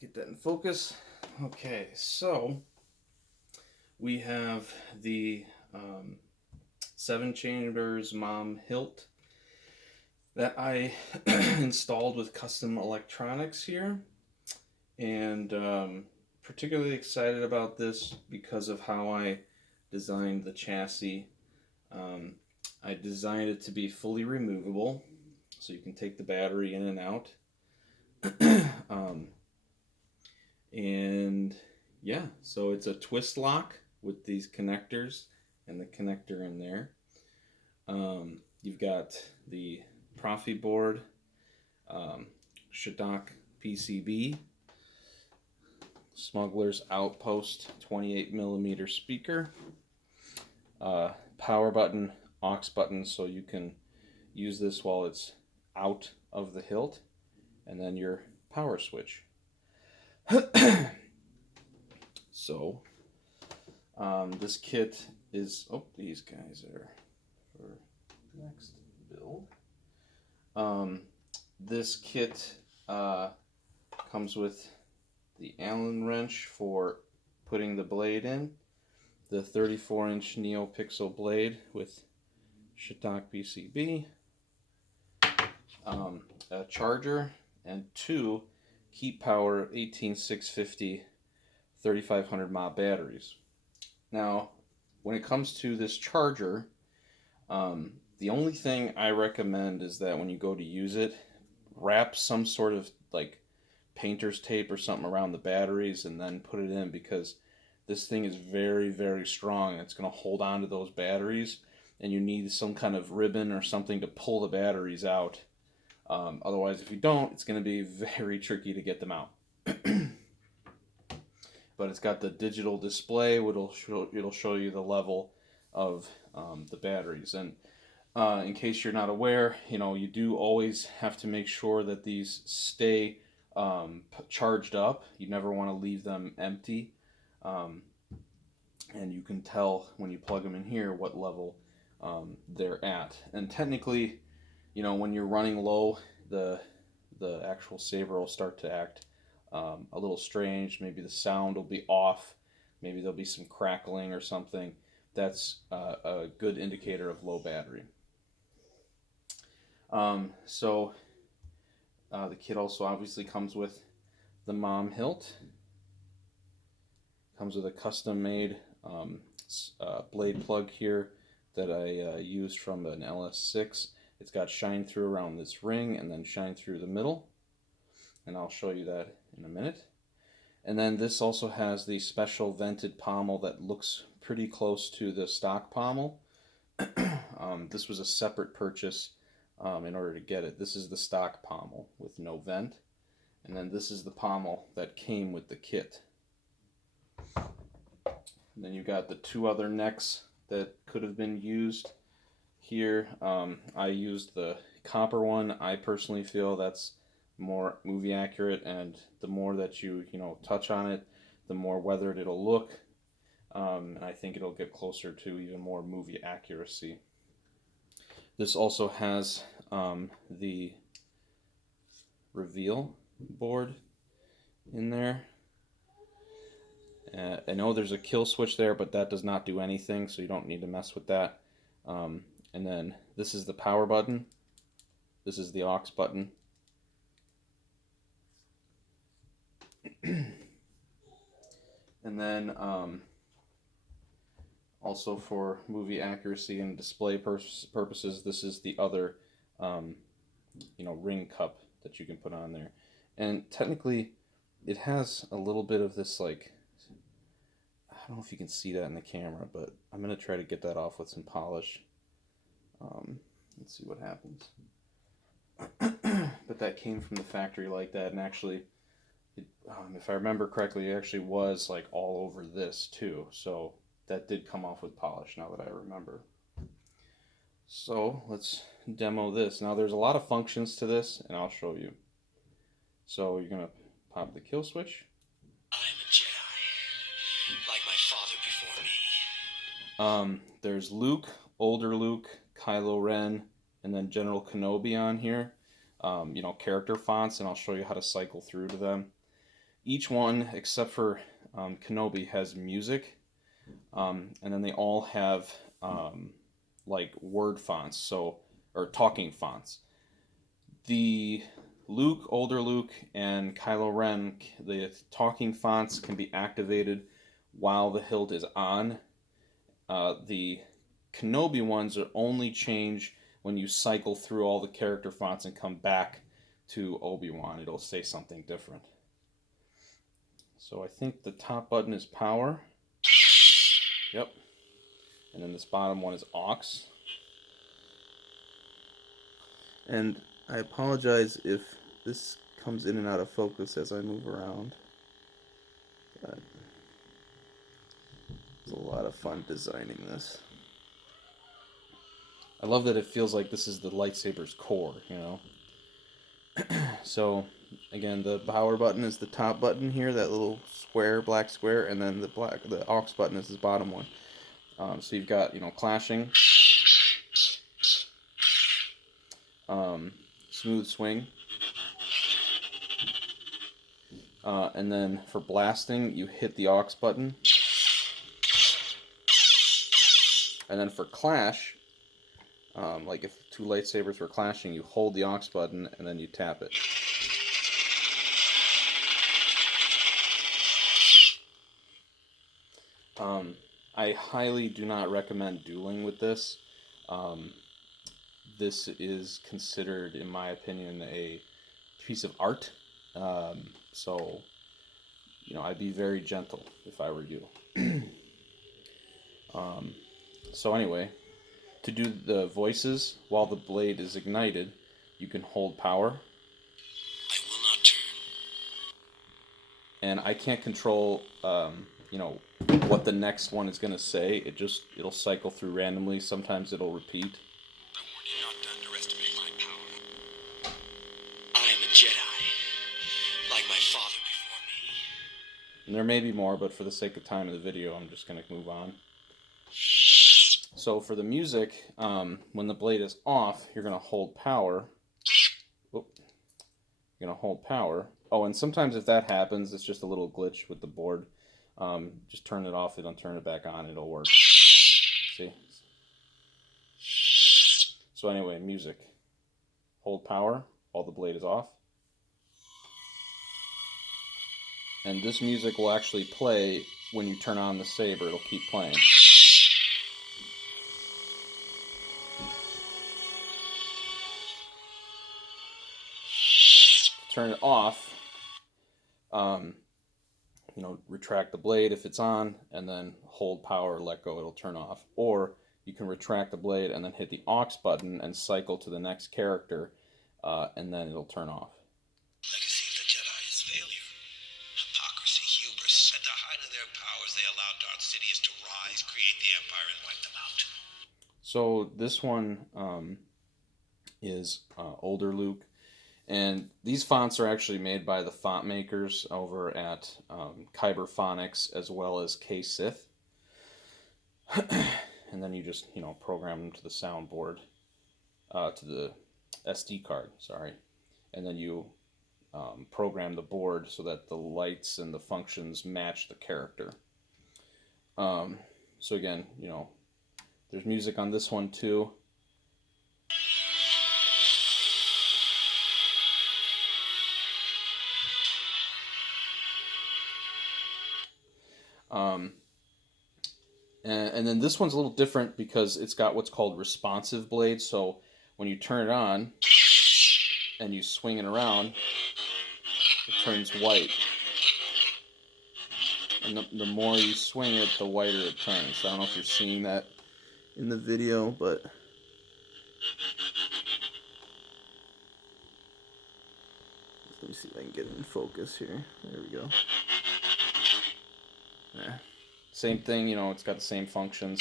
get that in focus. Okay, so we have the 7Chambers MoM hilt that I installed with custom electronics here, and particularly excited about this because of how I designed the chassis. I designed it to be fully removable, so you can take the battery in and out. And yeah, so it's a twist lock with these connectors and the connector in there. You've got the Proffie board, Shtok Pcb, Smugglers Outpost 28mm speaker, power button, aux button, so you can use this while it's out of the hilt, and then your power switch. So this kit is, these guys are for next build. This kit comes with the Allen wrench for putting the blade in, the 34-inch neopixel blade with Shtok Pcb, a charger, and two Keep Power 18650 3500 mAh batteries. Now, when it comes to this charger, the only thing I recommend is that when you go to use it, wrap some sort of like painter's tape or something around the batteries and then put it in, because this thing is very, very strong and it's going to hold on to those batteries, and you need some kind of ribbon or something to pull the batteries out. Otherwise, if you don't, it's going to be very tricky to get them out. But it's got the digital display, it'll show you the level of the batteries. And in case you're not aware, you do always have to make sure that these stay charged up. You never want to leave them empty. And you can tell when you plug them in here what level they're at. And technically, when you're running low, the actual saber will start to act a little strange. Maybe the sound will be off. Maybe there'll be some crackling or something. That's a good indicator of low battery. So the kit also obviously comes with the MoM hilt. Comes with a custom-made blade plug here that I used from an LS6. It's got shine through around this ring and then shine through the middle. And I'll show you that in a minute. And then this also has the special vented pommel that looks pretty close to the stock pommel. This was a separate purchase in order to get it. This is the stock pommel with no vent. And then this is the pommel that came with the kit. And then you've got the two other necks that could have been used here. I used the copper one. I personally feel that's more movie accurate, and the more that you touch on it, the more weathered it'll look, and I think it'll get closer to even more movie accuracy. This also has the reveal board in there. I know there's a kill switch there, but that does not do anything, so you don't need to mess with that. And then this is the power button. This is the aux button. And then also for movie accuracy and display purposes, this is the other ring cup that you can put on there. And technically it has a little bit of this, like, I don't know if you can see that in the camera, but I'm going to try to get that off with some polish. Let's see what happens. But that came from the factory like that, and actually, if I remember correctly, it actually was like all over this too. So that did come off with polish, now that I remember. So let's demo this. Now there's a lot of functions to this, and I'll show you. So you're going to pop the kill switch. I'm a Jedi, like my father before me. There's Luke, older Luke, Kylo Ren, and then General Kenobi on here. Character fonts, and I'll show you how to cycle through to them. each one, except for Kenobi, has music, and then they all have like word fonts, or talking fonts. The older Luke, and Kylo Ren, the talking fonts can be activated while the hilt is on. The Kenobi ones are only change when you cycle through all the character fonts and come back to Obi-Wan. It'll say something different. So I think the top button is power. Yep. And then this bottom one is aux. And I apologize if this comes in and out of focus as I move around. But it's a lot of fun designing this. I love that it feels like this is the lightsaber's core, you know? So, again, the power button is the top button here, that little square, black square, and then the aux button is the bottom one. So you've got, clashing, smooth swing, and then for blasting, you hit the aux button, and then for clash, like if two lightsabers were clashing, you hold the aux button and then you tap it. I highly do not recommend dueling with this. This is considered, in my opinion, a piece of art. So, I'd be very gentle if I were you. So anyway, to do the voices while the blade is ignited, you can hold power. I will not turn. And I can't control, what the next one is going to say. It'll cycle through randomly. Sometimes it'll repeat. I warn you not to underestimate my power. I am a Jedi, like my father before me. And there may be more, but for the sake of time in the video, I'm just going to move on. So for the music, when the blade is off, you're going to hold power. You're going to hold power. Oh, and sometimes if that happens, it's just a little glitch with the board. Just turn it off, then turn it back on, it'll work. See? So anyway, music. Hold power while the blade is off. And this music will actually play when you turn on the saber. It'll keep playing. Turn it off. Retract the blade if it's on, and then hold power, let go, it'll turn off. Or you can retract the blade and then hit the aux button and cycle to the next character, and then it'll turn off. Legacy of the Jedi is failure. Hypocrisy, hubris. At the height of their powers, they allowed Darth Sidious to rise, create the Empire, and wipe them out. So this one is older Luke. And these fonts are actually made by the font makers over at Kyberphonics as well as KSith. And then you just, program them to the soundboard, to the SD card, sorry. And then you program the board so that the lights and the functions match the character. So again, there's music on this one too. And then this one's a little different because it's got what's called responsive blades. So when you turn it on and you swing it around, it turns white. And the more you swing it, the whiter it turns. I don't know if you're seeing that in the video, but let me see if I can get it in focus here. There we go. Yeah. Same thing, it's got the same functions.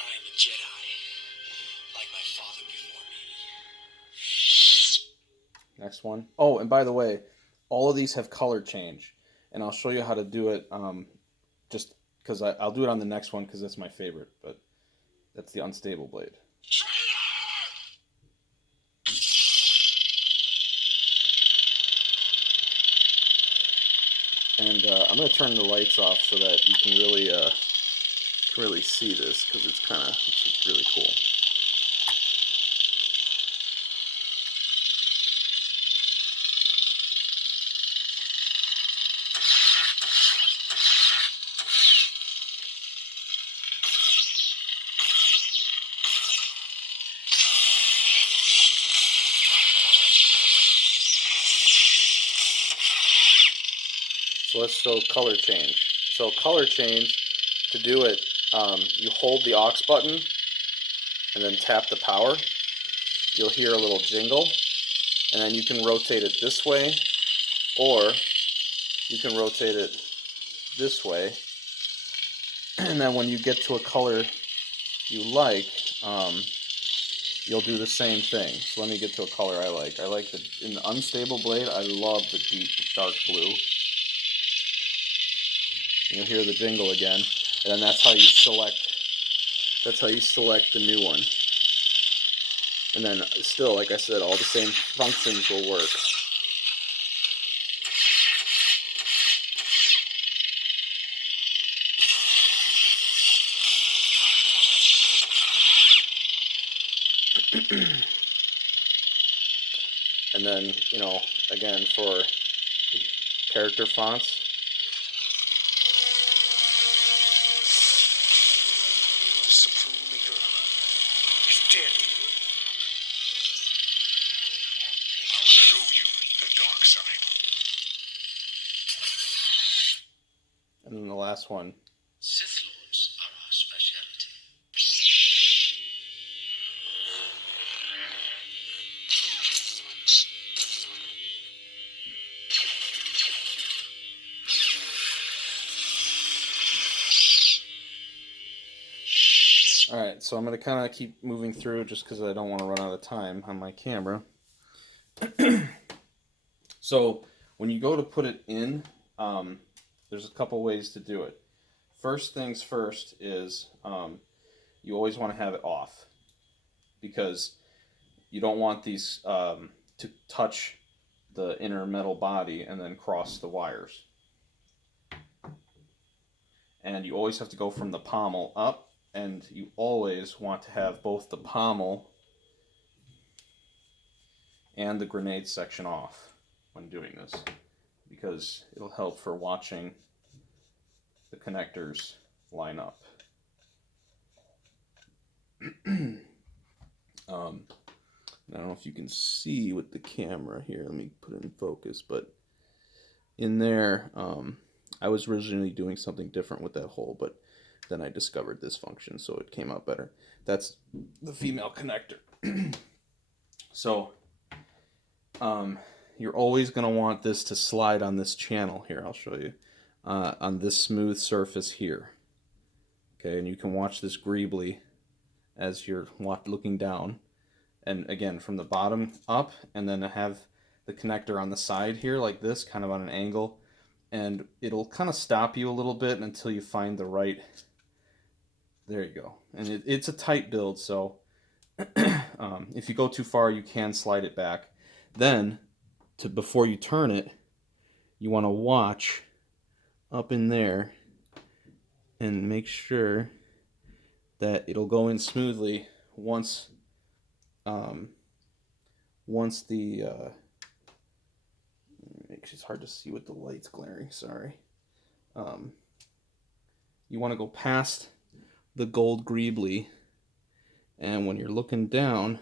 I am a Jedi, like my father before me. Next one. Oh, and by the way, all of these have color change. And I'll show you how to do it, just because I'll do it on the next one because that's my favorite. But that's the unstable blade. And I'm going to turn the lights off so that you can really see this, because it's really cool. So let's show color change. So color change, to do it, you hold the aux button and then tap the power. You'll hear a little jingle, and then you can rotate it this way, or you can rotate it this way. And then when you get to a color you like, you'll do the same thing. So let me get to a color I like. In the unstable blade, I love the deep dark blue. You'll hear the jingle again, and then that's how you select the new one. And then still, like I said, all the same functions will work. And then, again, for character fonts, The supreme leader is dead. I'll show you the dark side. and then the last one. Sith Lords are our specialty. Alright, so I'm going to kind of keep moving through just because I don't want to run out of time on my camera. So when you go to put it in, there's a couple ways to do it. First things first is you always want to have it off, because you don't want these to touch the inner metal body and then cross the wires. And you always have to go from the pommel up, and you always want to have both the pommel and the grenade section off when doing this, because it'll help for watching the connectors line up. I don't know if you can see with the camera here. Let me put it in focus, but in there, I was originally doing something different with that hole, but then I discovered this function, so it came out better. That's the female connector. So, you're always going to want this to slide on this channel here. I'll show you. On this smooth surface here. Okay, and you can watch this greebly as you're looking down. And again, from the bottom up, and then have the connector on the side here like this, kind of on an angle. And it'll kind of stop you a little bit until you find the right... There you go. And it's a tight build, so if you go too far, you can slide it back. Then, before you turn it, you want to watch up in there and make sure that it'll go in smoothly once it's hard to see with the lights glaring, sorry. You want to go past the gold greebly, and when you're looking down,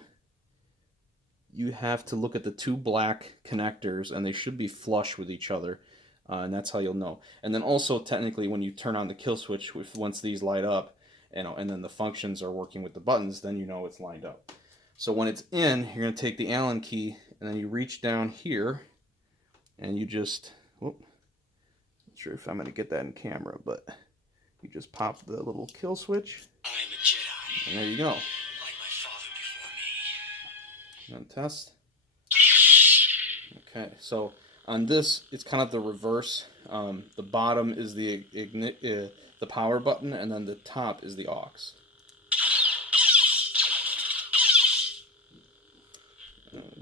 you have to look at the two black connectors, and they should be flush with each other, and that's how you'll know. And then also, technically, when you turn on the kill switch, once these light up, and then the functions are working with the buttons, then you know it's lined up. So when it's in, you're going to take the Allen key, and then you reach down here, and you just, whoop, not sure if I'm going to get that in camera, but you just pop the little kill switch. I'm a Jedi. And there you go. Like my father before me. And test. Okay, so on this, it's kind of the reverse. The bottom is the power button, and then the top is the aux.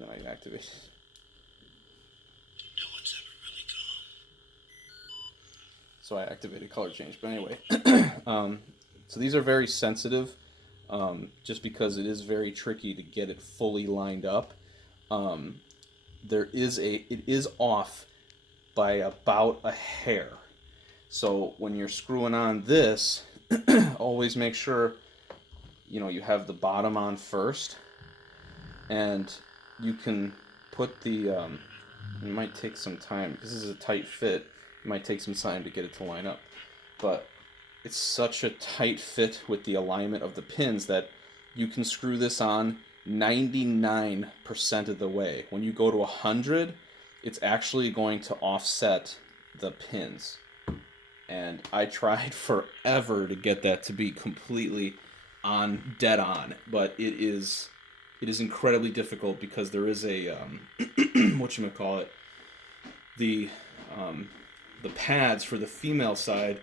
then I activate. No one's ever really calm. So I activated color change. But anyway, so these are very sensitive, just because it is very tricky to get it fully lined up. It is off by about a hair. So when you're screwing on this, always make sure you have the bottom on first, and you can put the it might take some time because this is a tight fit. It might take some time to get it to line up, but it's such a tight fit with the alignment of the pins that you can screw this on 99% of the way. When you go to 100, it's actually going to offset the pins. And I tried forever to get that to be completely dead on, but it is incredibly difficult because there is a whatchamacallit, the pads for the female side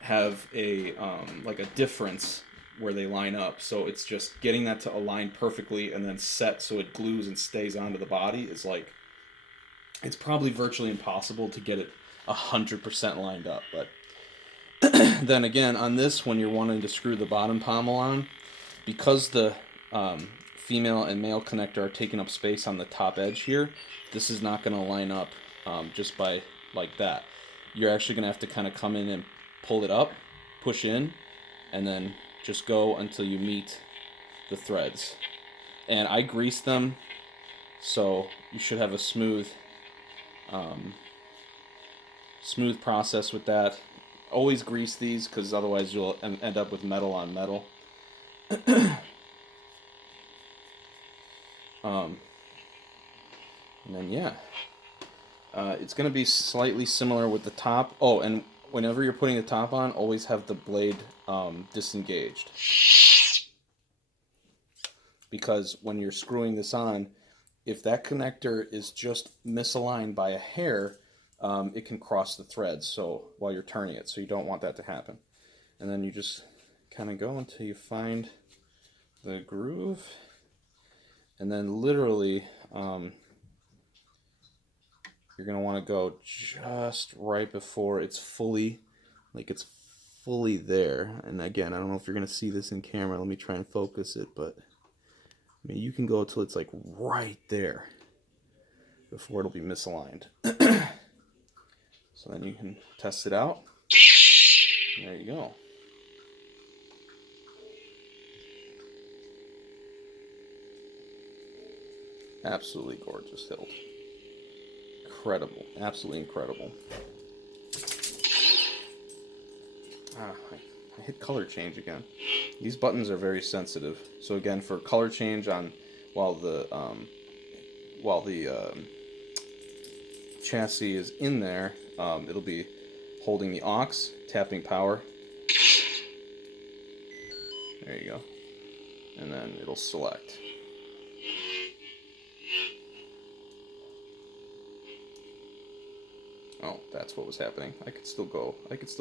have a like a difference where they line up, so it's just getting that to align perfectly and then set so it glues and stays onto the body is like, it's probably virtually impossible to get it 100% lined up. But then again, on this, when you're wanting to screw the bottom pommel on, because the female and male connector are taking up space on the top edge here, this is not going to line up just by like that. You're actually going to have to kind of come in and pull it up, push in, and then just go until you meet the threads. And I greased them, so you should have a smooth process with that. Always grease these, because otherwise you'll end up with metal on metal. And then yeah, it's going to be slightly similar with the top. Oh, and whenever you're putting the top on, always have the blade disengaged, because when you're screwing this on, if that connector is just misaligned by a hair, it can cross the threads so while you're turning it, so you don't want that to happen. And then you just kind of go until you find the groove, and then literally you're going to want to go just right before it's fully there. And again, I don't know if you're going to see this in camera. Let me try and focus it, but I mean, you can go till it's like right there before it'll be misaligned. So then you can test it out. There you go. Absolutely gorgeous hilt. Incredible. Absolutely incredible. I hit color change again. These buttons are very sensitive. So again, for color change on while the chassis is in there, it'll be holding the aux, tapping power. There you go. And then it'll select. Oh, that's what was happening. I could still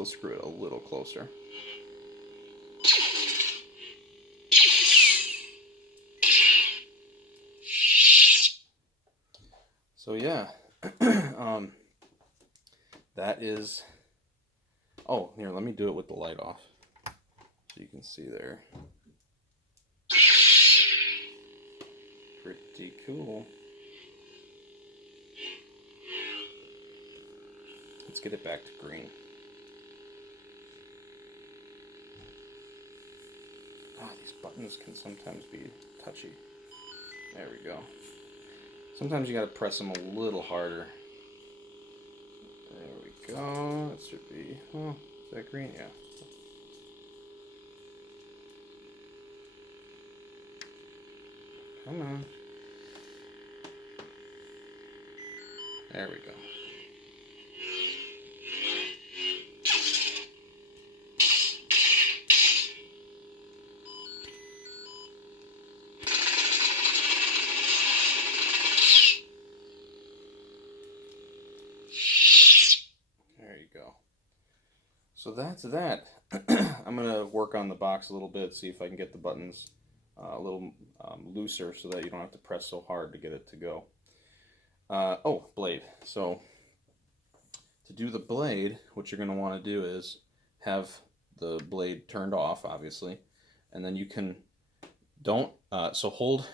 screw it a little closer. So yeah, that is, oh, here, let me do it with the light off, so you can see there. Pretty cool. Let's get it back to green. These buttons can sometimes be touchy. There we go. Sometimes you gotta press them a little harder. There we go. That should be, oh, is that green? Yeah. Come on. There we go. So that's that. I'm going to work on the box a little bit, see if I can get the buttons a little looser so that you don't have to press so hard to get it to go. Oh, blade. So to do the blade, what you're going to want to do is have the blade turned off, obviously, and then you can hold